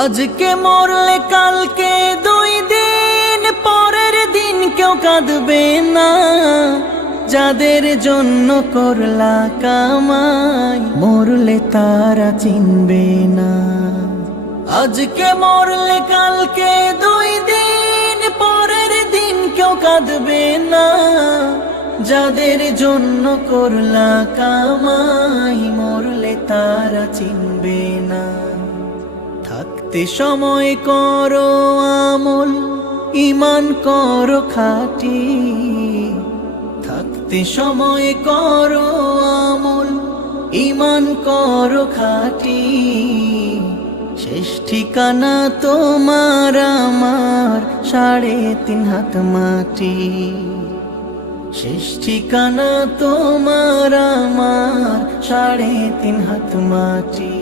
আজকে মরলে কালকে 2 দিন পরের দিন কেউ কাঁদবে না। যাদের জন্য করলা কামাই মরলে তারা চিনবে না। আজকে মরলে কালকে 2 দিন পরের দিন কেউ কাঁদবে না। যাদের জন্য করলা কামাই মরলে তারা চিনবে না। থাকতে সময় করো আমল, ঈমান করো খাঁটি। থাকতে সময় করো আমল, ঈমান করো খাঁটি। শেষ ঠিকানা তোমার আমার 3.5 হাত মাটি। শেষ ঠিকানা তোমার আমার 3.5 হাত মাটি।